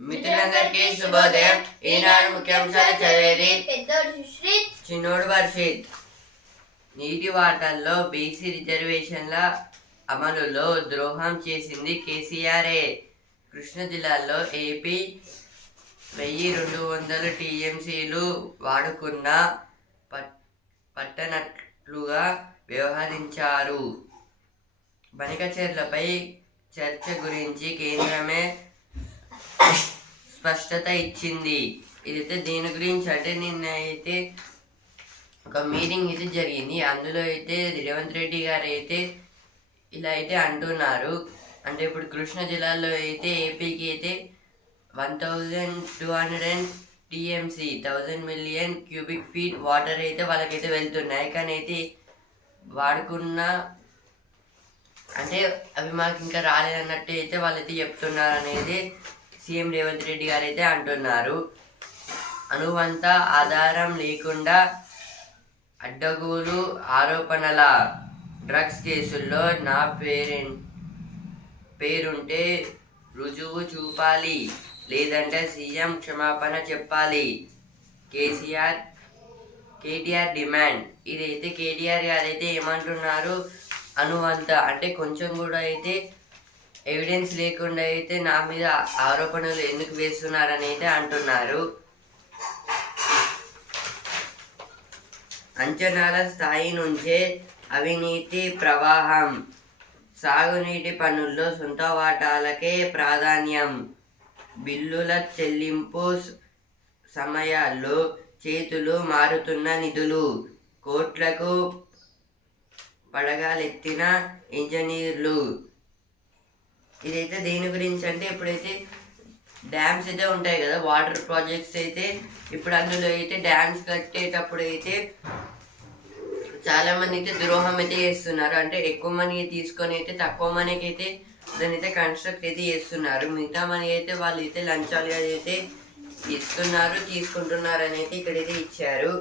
మిత్రులందరికీ శుభోదయం. ఈనాడు ముఖ్యాంశాలు చదివేది చిన్నోడు వర్షిత్ నీటి వాటాల్లో బీసీ రిజర్వేషన్ల అమలులో ద్రోహం చేసింది కేసీఆర్ఏ కృష్ణా జిల్లాలో ఏపీ వెయ్యి రెండు వందల టీఎంసీలు వాడుకున్న పట్- పట్టనట్లుగా వ్యవహరించారు. బనికచర్లపై చర్చ గురించి కేంద్రమే స్పష్టత ఇచ్చింది. ఇదైతే దీని గురించి అంటే నిన్న అయితే ఒక మీటింగ్ అయితే జరిగింది. అందులో అయితే రేవంత్ రెడ్డి గారు అయితే ఇలా అయితే అంటున్నారు. అంటే ఇప్పుడు కృష్ణా జిల్లాలో అయితే ఏపీకి అయితే one thousand two hundred and TMC thousand million cubic feet water అయితే వాళ్ళకైతే వెళ్తున్నాయి. కానీ అయితే వాడుకున్న అంటే అవి మాకు ఇంకా రాలేదన్నట్టు అయితే వాళ్ళైతే చెప్తున్నారు అనేది సీఎం రేవంత్ రెడ్డి గారు అయితే అంటున్నారు. అనువంత ఆధారం లేకుండా అడ్డగోలు ఆరోపణల డ్రగ్స్ కేసుల్లో నా పేరే పేరుంటే రుజువు చూపాలి లేదంటే సీఎం క్షమాపణ చెప్పాలి. కేసీఆర్ కేటీఆర్ డిమాండ్. ఇదైతే కేటీఆర్ గారు అయితే ఏమంటున్నారు? అనువంత. అంటే కొంచెం కూడా అయితే ఎవిడెన్స్ లేకుండా అయితే నా మీద ఆరోపణలు ఎందుకు వేస్తున్నారని అయితే అంటున్నారు. అంచనాల స్థాయి నుంచే అవినీతి ప్రవాహం సాగునీటి పనుల్లో సొంత వాటాలకే ప్రాధాన్యం. బిల్లుల చెల్లింపు సమయాల్లో చేతులు మారుతున్న నిధులు. కోట్లకు పడగాలెత్తిన ఇంజనీర్లు ఇదైతే దేని గురించి అంటే ఇప్పుడైతే డ్యామ్స్ అయితే ఉంటాయి కదా వాటర్ ప్రాజెక్ట్స్ అయితే ఇప్పుడు అందులో అయితే డ్యామ్స్ కట్టేటప్పుడు అయితే చాలా మంది అయితే ద్రోహం అయితే చేస్తున్నారు. అంటే ఎక్కువ మనీ తీసుకొని అయితే తక్కువ మనీకి అయితే దాన్ని అయితే కన్స్ట్రక్ట్ అయితే చేస్తున్నారు. మిగతా మనీ అయితే వాళ్ళు అయితే లంచాలు అయితే ఇస్తున్నారు తీసుకుంటున్నారు అని అయితే ఇక్కడైతే ఇచ్చారు.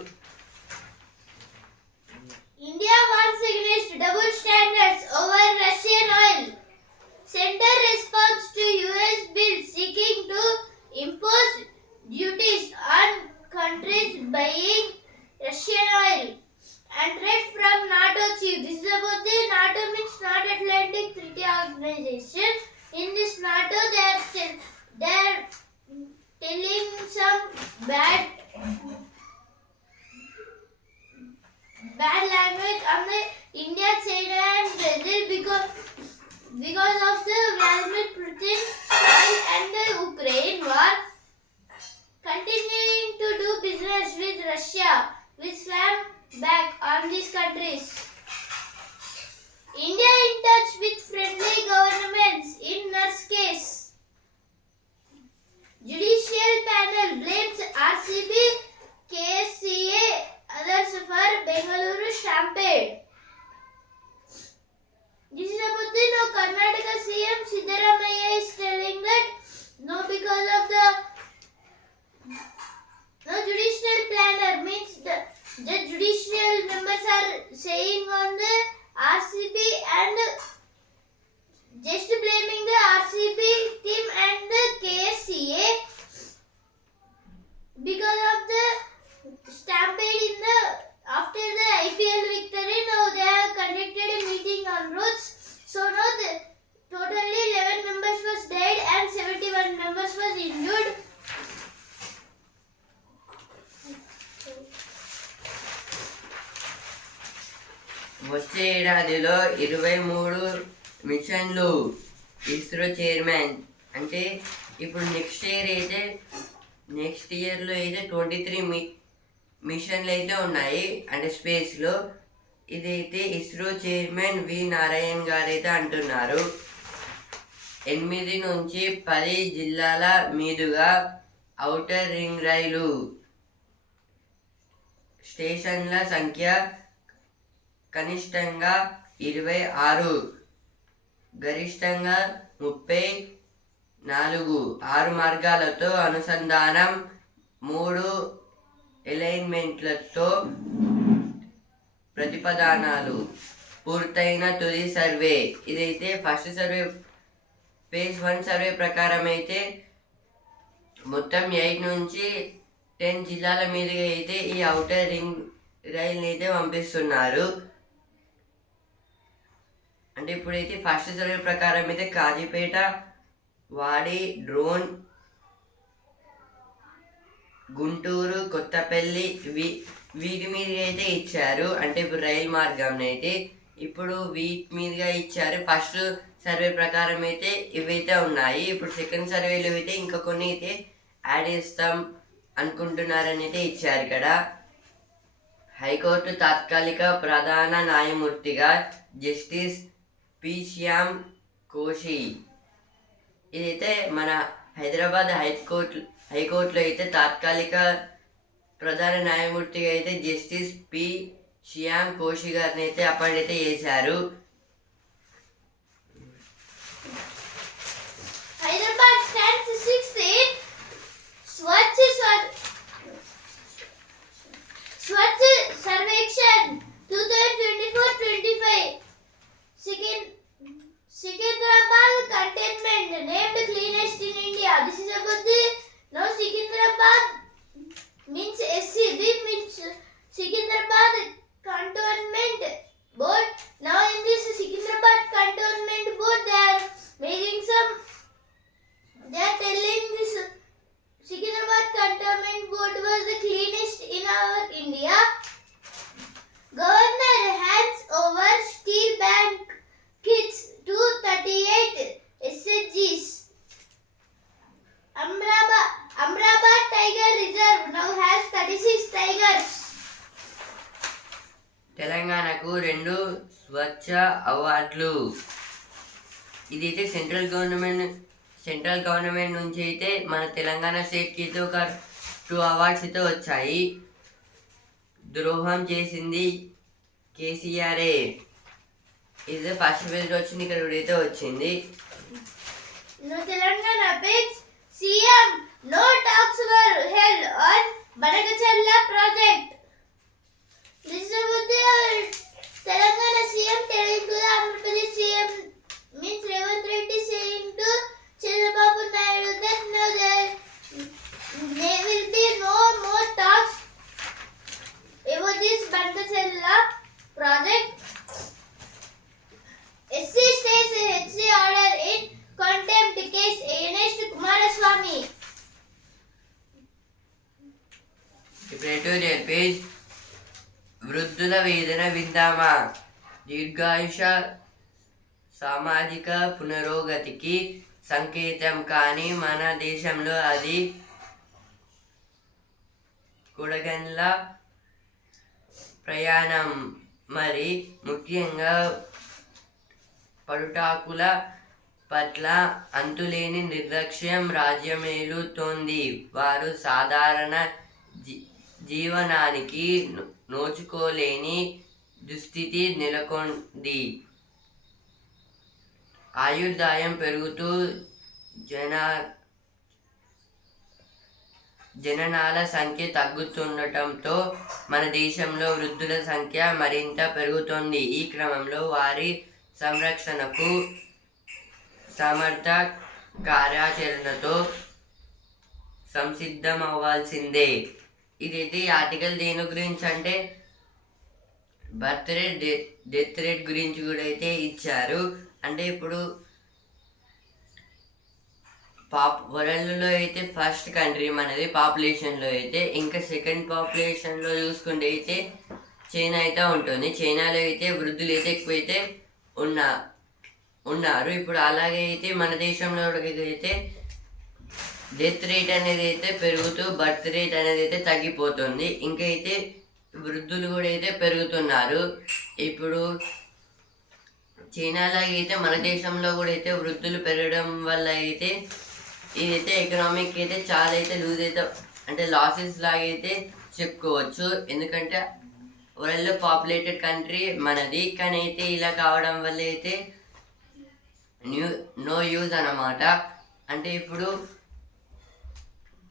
Members వచ్చే ఏడాదిలో ఇరవై మూడు మిషన్లు ఇస్రో చైర్మన్. అంటే ఇప్పుడు నెక్స్ట్ ఇయర్ అయితే నెక్స్ట్ ఇయర్లో అయితే ట్వంటీ త్రీ మి మిషన్లు అయితే ఉన్నాయి. అంటే స్పేస్లో. ఇదైతే ఇస్రో చైర్మన్ వి నారాయణ్ గారు అయితే అంటున్నారు. ఎనిమిది నుంచి పది జిల్లాల మీదుగా ఔటర్ రింగ్ రైలు స్టేషన్ల సంఖ్య కనిష్టంగా ఇరవై ఆరు గరిష్టంగా ముప్పై నాలుగు. ఆరు మార్గాలతో అనుసంధానం మూడు ఎలైన్మెంట్లతో ప్రతిపదానాలు. పూర్తయిన తొలి సర్వే. ఇదైతే first survey phase one survey ప్రకారం అయితే మొత్తం ఎయిట్ నుంచి టెన్ జిల్లాల మీదుగా అయితే ఈ అవుటర్ రింగ్ రైల్ని అయితే పంపిస్తున్నారు. అంటే ఇప్పుడైతే ఫస్ట్ సర్వే ప్రకారం అయితే కాజీపేట వాడి డ్రోన్ గుంటూరు కొత్తపల్లి వీ వీటి మీదుగా అయితే ఇచ్చారు. అంటే ఇప్పుడు రైలు మార్గం అయితే ఇప్పుడు వీటి మీదుగా ఇచ్చారు. ఫస్ట్ సర్వే ప్రకారం అయితే ఇవైతే ఉన్నాయి. ఇప్పుడు సెకండ్ సర్వేలో అయితే ఇంకా కొన్ని అయితే యాడ్ చేస్తాం అనుకుంటున్నారని అయితే ఇచ్చారు ఇక్కడ. హైకోర్టు తాత్కాలిక ప్రధాన న్యాయమూర్తిగా జస్టిస్ పి. శ్యామ్ కోషి ఇదైతే మన హైదరాబాద్ హైకోర్టు హైకోర్టులో అయితే తాత్కాలిక ప్రధాన న్యాయమూర్తిగా అయితే జస్టిస్ పి. శ్యామ్ కోషి గారిని అయితే అపాయింట్ అయితే చేశారు. Swachh Swachh Survekshan two thousand twenty four twenty five సికిన్ Secunderabad cantonment named cleanest in India this is about the no Secunderabad means SC the means Secunderabad cantonment bank kits to 38 SHGs. Amrabad, Amrabad Tiger Reserve now has 36 tigers. తెలంగాణకు రెండు స్వచ్ఛ అవార్డులు ఇదైతే central government central government నుంచి అయితే మన తెలంగాణ స్టేట్కి అయితే ఒక టూ అవార్డ్స్ అయితే వచ్చాయి ద్రోహం చేసింది కేసీఆర్ఏ ఇదే ఫస్ట్ పేజ్ వచ్చింది ఇక్కడ ఇప్పుడైతే వచ్చింది. No Telangana page. CM no talks were hell on బడక project నిజముద్దే Telangana CM Telugu Andhra Pradesh CM means Revanth Reddy to Chandrababu Naidu that no there they will project SC stays in order order in contempt case against Kumaraswamy. ఇప్పుడు editorial వృద్ధుల వేదన విందామా దీర్ఘాయుష సామాజిక పునరోగతికి సంకేతం కానీ మన దేశంలో అది కుడగన్ల ప్రయాణం మరి ముఖ్యంగా పడుటాకుల పట్ల అంతులేని నిర్లక్ష్యం రాజ్యమేలుతోంది. వారు సాధారణ జీ- జీవనానికి నో- నోచుకోలేని దుస్థితి నెలకొంది. ఆయుర్దాయం పెరుగుతూ జన జననాల సంఖ్య తగ్గుతుండటంతో మన దేశంలో వృద్ధుల సంఖ్య మరింత పెరుగుతోంది. ఈ క్రమంలో వారి సంరక్షణకు సమర్థ కార్యాచరణతో సంసిద్ధం అవ్వాల్సిందే ఇదైతే ఆర్టికల్ దేని గురించి అంటే బర్త్ రేట్ డెత్ రేట్ గురించి కూడా అయితే ఇచ్చారు. అంటే ఇప్పుడు పాప్ వరల్డ్లో అయితే ఫస్ట్ కంట్రీ మనది పాపులేషన్లో అయితే. ఇంకా సెకండ్ పాపులేషన్లో చూసుకుంటే అయితే చైనా అయితే ఉంటుంది. చైనాలో అయితే వృద్ధులు అయితే ఎక్కువైతే ఉన్నా ఉన్నారు. ఇప్పుడు అలాగే అయితే మన దేశంలో అయితే డెత్ రేట్ అనేది అయితే పెరుగుతూ బర్త్ రేట్ అనేది అయితే తగ్గిపోతుంది ఇంకా అయితే వృద్ధులు కూడా అయితే పెరుగుతున్నారు. ఇప్పుడు చైనాలో అయితే మన దేశంలో కూడా అయితే వృద్ధులు పెరగడం వల్ల అయితే ఇదైతే ఎకనామిక్ అయితే చాలా అయితే లూజ్ అయితే అంటే లాసెస్ లాగా అయితే చెప్పుకోవచ్చు. ఎందుకంటే వరల్డ్ పాపులేటెడ్ కంట్రీ మనది. కానీ అయితే ఇలా కావడం వల్ల అయితే న్యూ నో యూజ్ అన్నమాట. అంటే ఇప్పుడు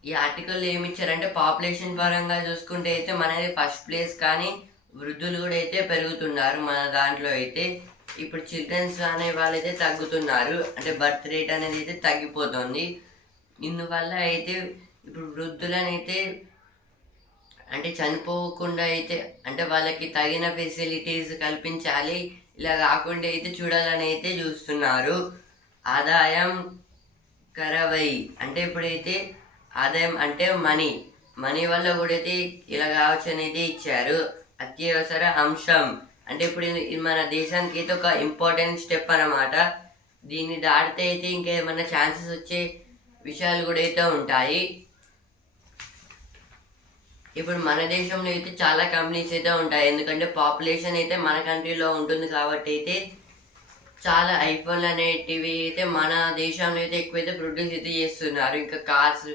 ఈ ఆర్టికల్ ఏమి ఇచ్చారంటే పాపులేషన్ పరంగా చూసుకుంటే అయితే మనది ఫస్ట్ ప్లేస్ కానీ వృద్ధులు కూడా అయితే పెరుగుతున్నారు మన దాంట్లో అయితే. ఇప్పుడు చిల్డ్రన్స్ అనే వాళ్ళైతే తగ్గుతున్నారు. అంటే బర్త్ రేట్ అనేది అయితే తగ్గిపోతుంది. ఇందువల్ల అయితే ఇప్పుడు వృద్ధులనైతే అంటే చనిపోకుండా అయితే అంటే వాళ్ళకి తగిన ఫెసిలిటీస్ కల్పించాలి. ఇలా కాకుండా అయితే చూడాలని అయితే చూస్తున్నారు. ఆదాయం కరవై అంటే ఇప్పుడైతే ఆదాయం అంటే మనీ మనీ వల్ల కూడా అయితే ఇలా కావచ్చు అనేది ఇచ్చారు. అత్యవసర అంశం అంటే ఇప్పుడు మన దేశానికి అయితే ఒక ఇంపార్టెంట్ స్టెప్ అన్నమాట. దీన్ని దాటితే అయితే ఇంకేమైనా ఛాన్సెస్ వచ్చే విషయాలు కూడా అయితే ఉంటాయి. ఇప్పుడు మన దేశంలో అయితే చాలా కంపెనీస్ అయితే ఉంటాయి. ఎందుకంటే పాపులేషన్ అయితే మన కంట్రీలో ఉంటుంది కాబట్టి అయితే చాలా ఐఫోన్లు అనేటివి అయితే మన దేశంలో అయితే ఎక్కువైతే ప్రొడ్యూస్ అయితే చేస్తున్నారు. ఇంకా కార్స్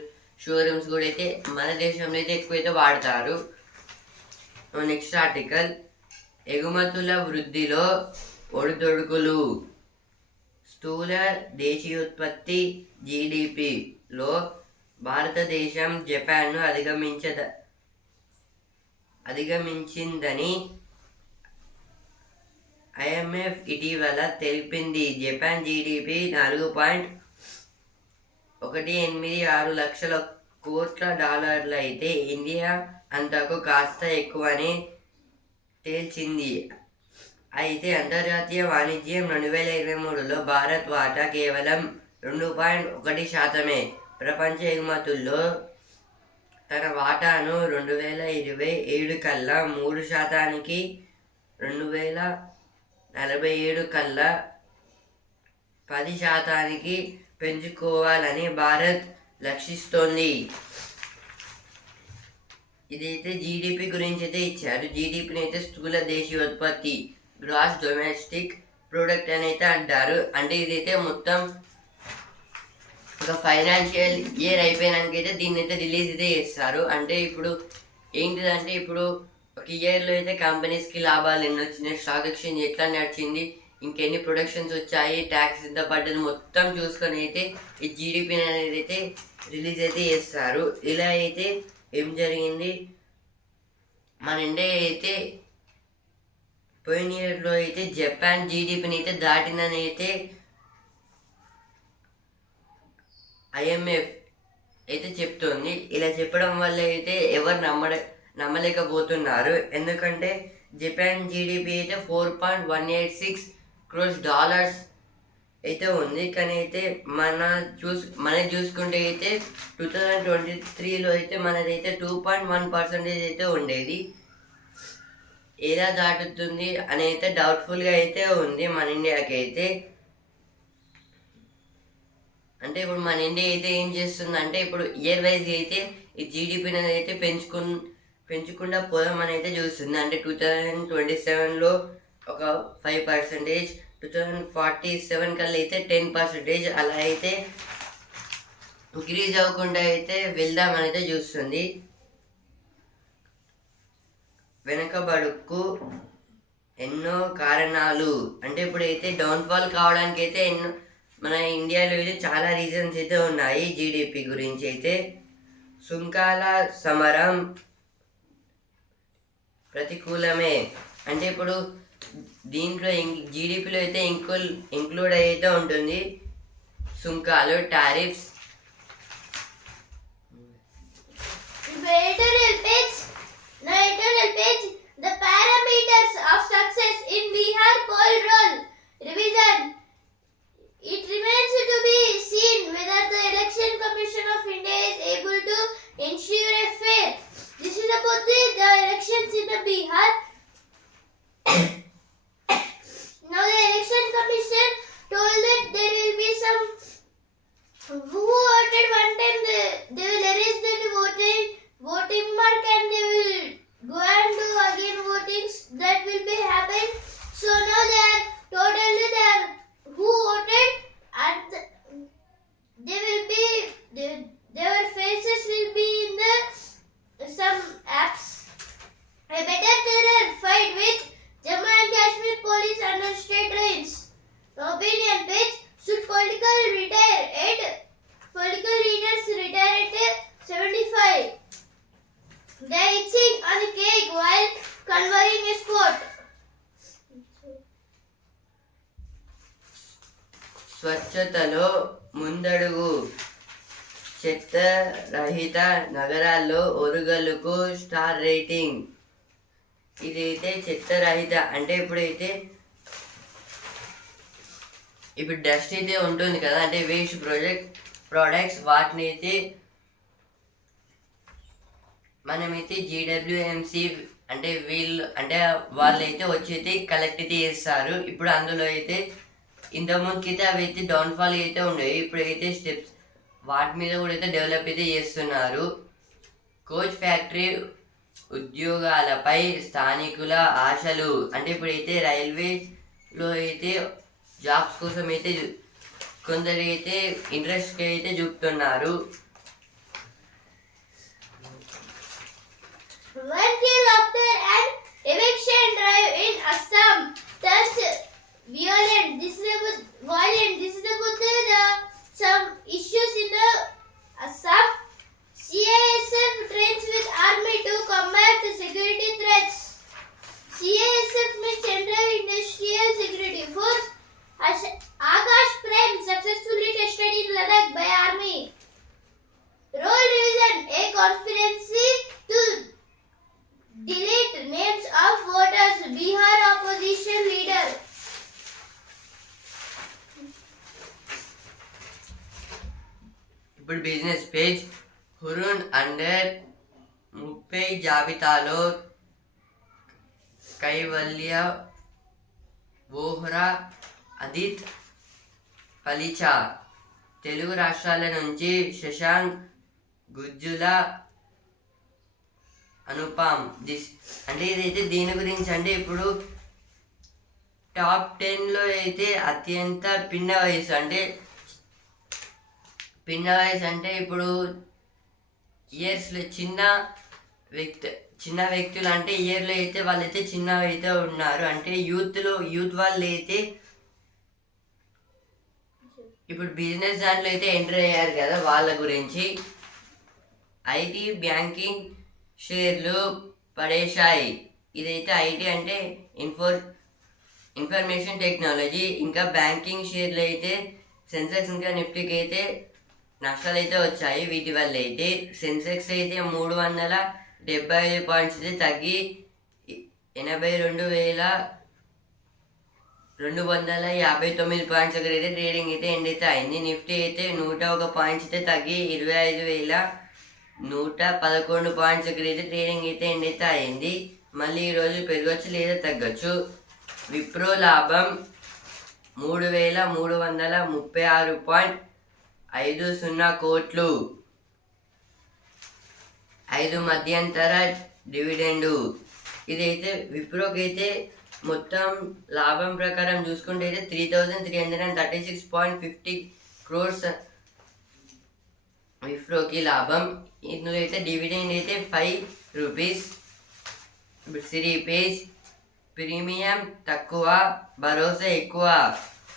షోరూమ్స్ కూడా అయితే మన దేశంలో అయితే ఎక్కువైతే వాడతారు. Next article. ఎగుమతుల వృద్ధిలో ఒడిదొడుకులు. స్థూల దేశీయోత్పత్తి జీడిపిలో భారతదేశం జపాన్ను అధిగమించద అధిగమించిందని ఐఎంఎఫ్ ఇటీవల తెలిపింది. జపాన్ జీడిపి నాలుగు పాయింట్ ఒకటి ఎనిమిది ఆరు లక్షల కోట్ల డాలర్లు అయితే ఇండియా అంతకు కాస్త ఎక్కువని తేల్చింది. అయితే అంతర్జాతీయ వాణిజ్యం రెండు వేల ఇరవై మూడులో భారత్ వాటా కేవలం రెండు పాయింట్ ఒకటి శాతమే. ప్రపంచ ఎగుమతుల్లో తన వాటాను రెండు వేల ఇరవై ఏడు కల్లా మూడు శాతానికి రెండు వేల నలభై ఏడు కల్లా పది శాతానికి పెంచుకోవాలని భారత్ లక్షిస్తోంది. ఇదైతే జీడిపి గురించి అయితే ఇచ్చారు. జీడిపిని అయితే స్థూల దేశీయోత్పత్తి గ్రాస్ డొమెస్టిక్ ప్రోడక్ట్ అని అయితే అంటారు. అంటే ఇదైతే మొత్తం ఒక ఫైనాన్షియల్ ఇయర్ అయిపోయినాక అయితే దీన్ని అయితే రిలీజ్ అయితే చేస్తారు. అంటే ఇప్పుడు ఏంటిదంటే ఇప్పుడు ఒక ఇయర్లో అయితే కంపెనీస్కి లాభాలు ఎన్ని వచ్చినాయి స్టాక్ ఎక్స్చేంజ్ ఎట్లా నడిచింది ఇంకెన్ని ప్రొడక్షన్స్ వచ్చాయి ట్యాక్స్ ఎంత పడ్డది మొత్తం చూసుకొని అయితే ఈ జీడిపి అనేది అయితే రిలీజ్ అయితే చేస్తారు. ఇలా అయితే ఏం జరిగింది? మన ఇండియా అయితే పోయిన ఇయర్లో అయితే జపాన్ జీడిపిని అయితే దాటిందని అయితే ఐఎంఎఫ్ అయితే చెప్తోంది. ఇలా చెప్పడం వల్ల అయితే ఎవరు నమ్మడ నమ్మలేకపోతున్నారు. ఎందుకంటే జపాన్ జీడిపి అయితే four point one eight six crores dollars అయితే ఉంది. కానీ అయితే మన చూస్ మన చూసుకుంటే అయితే టూ థౌజండ్ ట్వంటీ త్రీలో అయితే మనదైతే టూ పాయింట్ వన్ పర్సెంటేజ్ అయితే ఉండేది. ఎలా దాటుతుంది అని అయితే డౌట్ఫుల్గా అయితే ఉంది మన ఇండియాకి అయితే. అంటే ఇప్పుడు మన ఇండియా అయితే ఏం చేస్తుంది అంటే ఇప్పుడు ఇయర్ వైజ్ అయితే ఈ జీడిపిని అనేది అయితే పెంచుకు పెంచుకుండా పోదామని అయితే చూస్తుంది. అంటే టూ థౌజండ్ ట్వంటీ సెవెన్లో ఒక five percentage two thousand forty seven కల్లా అయితే టెన్ పర్సెంటేజ్ అలా అయితే ఇంక్రీజ్ అవ్వకుండా అయితే వెళ్దామని అయితే చూస్తుంది. వెనకబడుకు ఎన్నో కారణాలు. అంటే ఇప్పుడు అయితే డౌన్ఫాల్ కావడానికి అయితే ఎన్నో మన ఇండియాలో అయితే చాలా రీజన్స్ అయితే ఉన్నాయి జీడిపి గురించి అయితే. సుంకాల సమరం ప్రతికూలమే. అంటే ఇప్పుడు దీంట్లో జీడిపిలో అయితే ఇంక్లూడ్ ఇంక్లూడ్ అయితే ఉంటుంది. సుంకాలు tariffs. The parameters of success in Bihar poll roll. Revision. It remains to be seen whether the Election Commission of India is able to ensure a fair. This is about the, the elections in the Bihar. now the Election Commission told that there will be some who voted one time they, they the rating. ఇదైతే చెత్త రహిత అంటే ఇప్పుడైతే ఇప్పుడు dust అయితే ఉంటుంది కదా అంటే వేస్ట్ ప్రాజెక్ట్ ప్రోడక్ట్స్ వాటిని అయితే మనమైతే జీడబ్ల్యూఎంసి అంటే వీళ్ళు అంటే వాళ్ళు అయితే వచ్చి అయితే కలెక్ట్ అయితే చేస్తారు. ఇప్పుడు అందులో అయితే ఇంతకుముందుకి అయితే అవి అయితే డౌన్ఫాల్ అయితే ఉండేవి. ఇప్పుడైతే స్టెప్స్ వాటి మీద కూడా అయితే డెవలప్ అయితే చేస్తున్నారు. కోచ్ ఫ్యాక్టరీ ఉద్యోగాలపై స్థానికుల ఆశలు. అంటే ఇప్పుడైతే రైల్వేలో అయితే జాబ్స్ కోసం అయితే కొందరైతే ఇంట్రెస్ట్కి అయితే ఇంట్రెస్ట్ అయితే చూపుతున్నారు. One after an eviction Vohra Adit పలిచా Telugu రాష్ట్రాల నుంచి శశాంక్ గుజ్జుల అనుపామ్. దిస్ అంటే ఇదైతే దీని గురించి అంటే ఇప్పుడు టాప్ టెన్లో అయితే అత్యంత పిన్న వయసు అంటే పిన్న వయసు అంటే ఇప్పుడు ఇయర్స్లో చిన్న వ్యక్తి చిన్న వ్యక్తులు అంటే ఇయర్లో అయితే వాళ్ళైతే చిన్న అయితే ఉన్నారు. అంటే యూత్లో యూత్ వాళ్ళు అయితే ఇప్పుడు బిజినెస్ దాంట్లో అయితే ఎంటర్ అయ్యారు కదా వాళ్ళ గురించి. ఐటీ బ్యాంకింగ్ షేర్లు పడేశాయి. ఇదైతే ఐటీ అంటే ఇన్ఫోర్ ఇన్ఫర్మేషన్ టెక్నాలజీ ఇంకా బ్యాంకింగ్ షేర్లు అయితే సెన్సెక్స్ ఇంకా నిఫ్టీకి అయితే నష్టాలు అయితే వచ్చాయి వీటి వల్ల అయితే సెన్సెక్స్ అయితే మూడు వందల డెబ్బై ఐదు పాయింట్స్ అయితే తగ్గి ఎనభై రెండు వేల రెండు వందల యాభై తొమ్మిది పాయింట్స్ దగ్గర అయితే ట్రేడింగ్ అయితే ఎండ్ అయితే అయింది. నిఫ్టీ అయితే నూట ఒక పాయింట్స్ అయితే తగ్గి ఇరవై ఐదు వేల నూట పదకొండు పాయింట్స్ దగ్గర అయితే ట్రేడింగ్ అయితే ఎండ్ అయితే అయింది. మళ్ళీ ఈరోజు పెరగచ్చు లేదా తగ్గచ్చు. విప్రో లాభం మూడు వేల మూడు వందల ముప్పై ఆరు పాయింట్ ఐదు సున్నా కోట్లు. ఐదు మధ్యంతర డివిడెండు. ఇదైతే విప్రోకి అయితే మొత్తం లాభం ప్రకారం చూసుకుంటే అయితే three thousand three hundred and thirty six point fifty crores విప్రోకి లాభం. ఇందులో అయితే డివిడెండ్ అయితే ఫైవ్ రూపీస్ సిరీ పేజ్ ప్రీమియం తక్కువ భరోసా ఎక్కువ.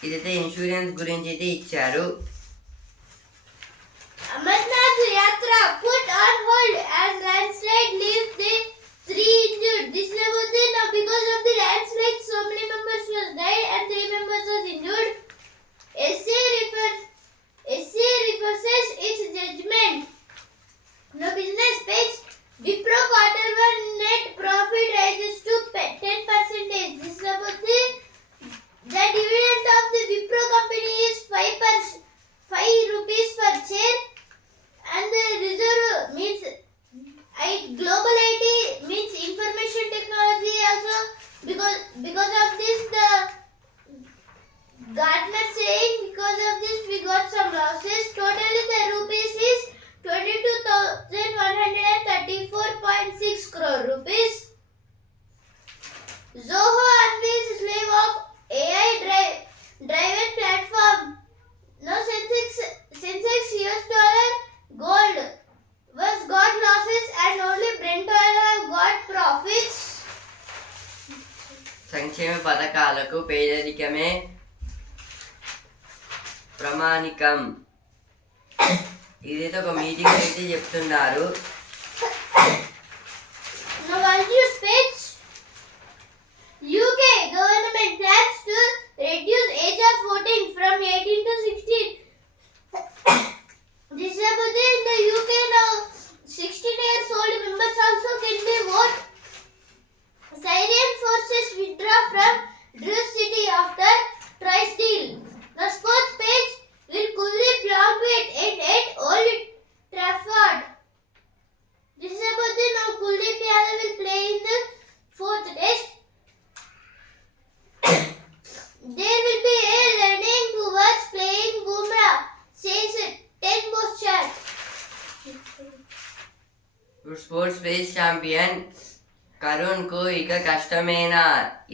ఇదైతే ఇన్సూరెన్స్ గురించి అయితే ఇచ్చారు. As landslide leaves the three injured. This is about the now because of the landslide, so many members was died and three members was injured. SC refers SC reverses its judgment. No business page. Wipro quarter one net profit rises to 10 percentage. This is about the the dividend of the Wipro company is 5 per 5 rupees per share and the reserve means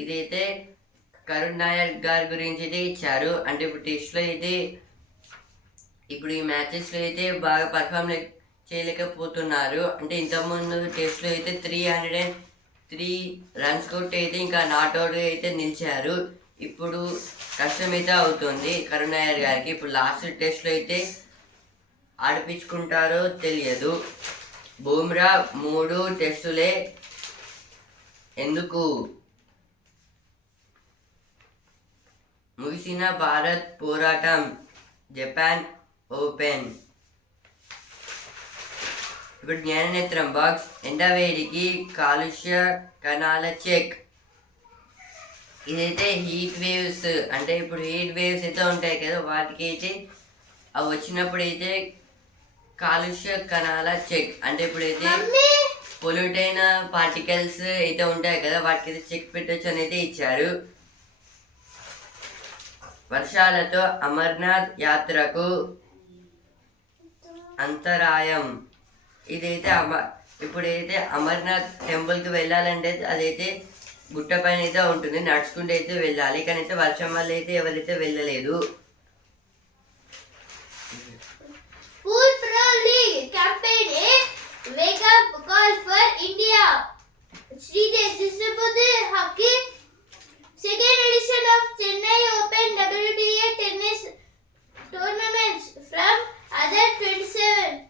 ఇదైతే కరుణ్ నాయర్ గారి గురించి అయితే ఇచ్చారు. అంటే ఇప్పుడు టెస్ట్లో అయితే ఇప్పుడు ఈ మ్యాచెస్లో అయితే బాగా పర్ఫామ్ చేయలేకపోతున్నారు. అంటే ఇంతకుముందు టెస్ట్లో అయితే three hundred and three runs కొట్టి అయితే ఇంకా నాట్అవుట్ అయితే నిలిచారు. ఇప్పుడు కష్టమైతే అవుతుంది కరుణ్ నాయర్ గారికి. ఇప్పుడు లాస్ట్ టెస్ట్లో అయితే ఆడిపించుకుంటారో తెలియదు. బూమ్రా మూడు టెస్టులే. ఎందుకు? ముగిసిన భారత్ పోరాటం జపాన్ ఓపెన్. ఇప్పుడు జ్ఞాననేత్రం బాక్స్ ఎండవేడికి కాలుష్య కణాల చెక్. ఇదైతే హీట్ వేవ్స్ అంటే ఇప్పుడు హీట్ వేవ్స్ అయితే ఉంటాయి కదా వాటికి అయితే అవి వచ్చినప్పుడు అయితే కాలుష్య కణాల చెక్. అంటే ఇప్పుడైతే పొల్యూట్ అయిన పార్టికల్స్ అయితే ఉంటాయి కదా వాటికి అయితే చెక్ పెట్టొచ్చు అని అయితే ఇచ్చారు. వర్షాలతో అమర్నాథ్ యాత్రకు అంతరాయం. ఇదైతే అమ ఇప్పుడైతే అమర్నాథ్ టెంపుల్కి వెళ్ళాలంటే అదైతే గుట్ట పైన అయితే ఉంటుంది. నడుచుకుంటూ అయితే వెళ్ళాలి. కానీ అయితే వర్షం వల్ల అయితే ఎవరైతే వెళ్ళలేదు wake up call for India. Sridesh Disabudi Hockey second edition of Chennai Open WTA tennis tournaments from other 27.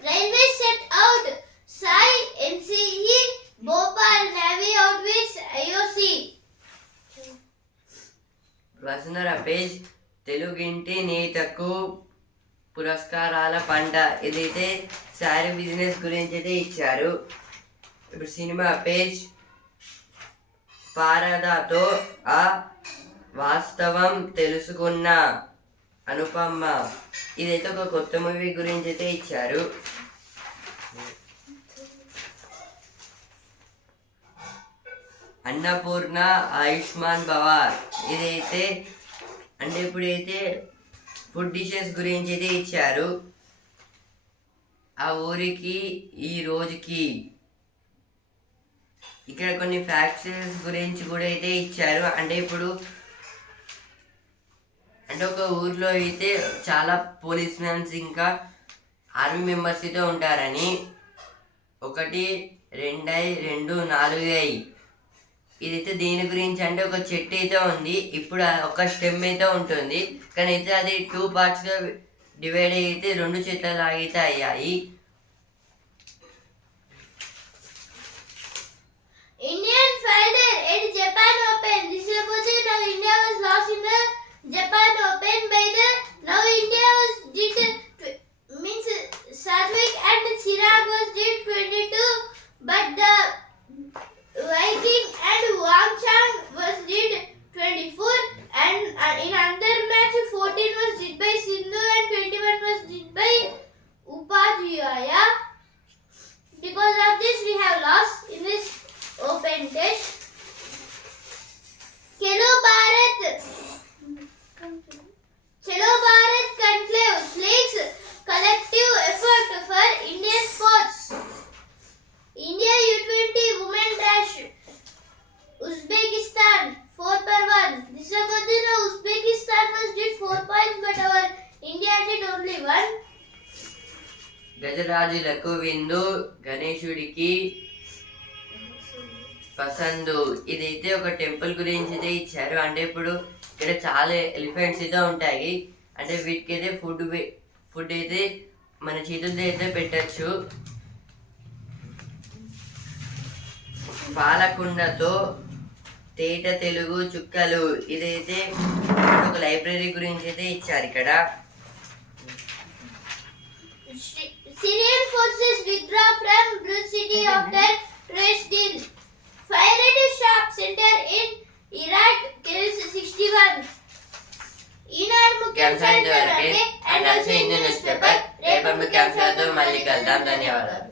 Railway set out Sai NCE Bhopal Navy outwits IOC. Vasundhara page తెలుగింటి నేతకు పురస్కారాల పంట ఇదైతే శారీ బిజినెస్ గురించి అయితే ఇచ్చారు ఇప్పుడు సినిమా పేజ్ పారదాతో ఆ వాస్తవం తెలుసుకున్న అనుపమ్మ. ఇదైతే ఒక కొత్త మూవీ గురించి అయితే ఇచ్చారు. అన్నపూర్ణ ఆయుష్మాన్ భవార్ ఇదైతే అంటే ఇప్పుడైతే ఫుడ్ డిషెస్ గురించి అయితే ఇచ్చారు. ఆ ఊరికి ఈ రోజుకి ఇక్కడ కొన్ని ఫ్యాక్ట్స్ గురించి కూడా అయితే ఇచ్చారు. అంటే ఇప్పుడు అంటే ఒక ఊర్లో అయితే చాలా పోలీస్ మ్యాన్స్ ఇంకా ఆర్మీ మెంబర్స్ అయితే ఉంటారని ఒకటి రెండై రెండు నాలుగు. అయి ఇదైతే దీని గురించి అంటే ఒక చెట్టు అయితే ఉంది. ఇప్పుడు ఒక స్టెమ్ అయితే ఉంటుంది. కానీ అయితే అది టూ పార్ట్స్గా డివైడ్ అయితే రెండు చెట్ల లాగైతే అయ్యాయి. Indian fighter at Japan Open. This is about now India was lost in the Japan Open by the now India was did గజరాజులకు గణేశుడికి పసందు. ఇదైతే ఒక టెంపుల్ గురించి అయితే ఇచ్చారు. అంటే ఇప్పుడు ఇక్కడ చాలా ఎలిఫెంట్స్ అయితే ఉంటాయి. అంటే వీటికి అయితే ఫుడ్ ఫుడ్ అయితే మన చేతులతో అయితే పెట్టచ్చు. పాలకుండతో తేట తెలుగు చుక్కలు. ఇదైతే ఒక లైబ్రరీ గురించి అయితే ఇచ్చారు ఇక్కడ. Syrian forces withdraw from Bruce city after race deal. Fired sharp center in Iraq kills 61. Eenadu ముఖ్యాంశాలు and also Indian newspaper రేపటి ముఖ్యాంశాలతో మళ్ళీ కలుద్దాం ధన్యవాదాలు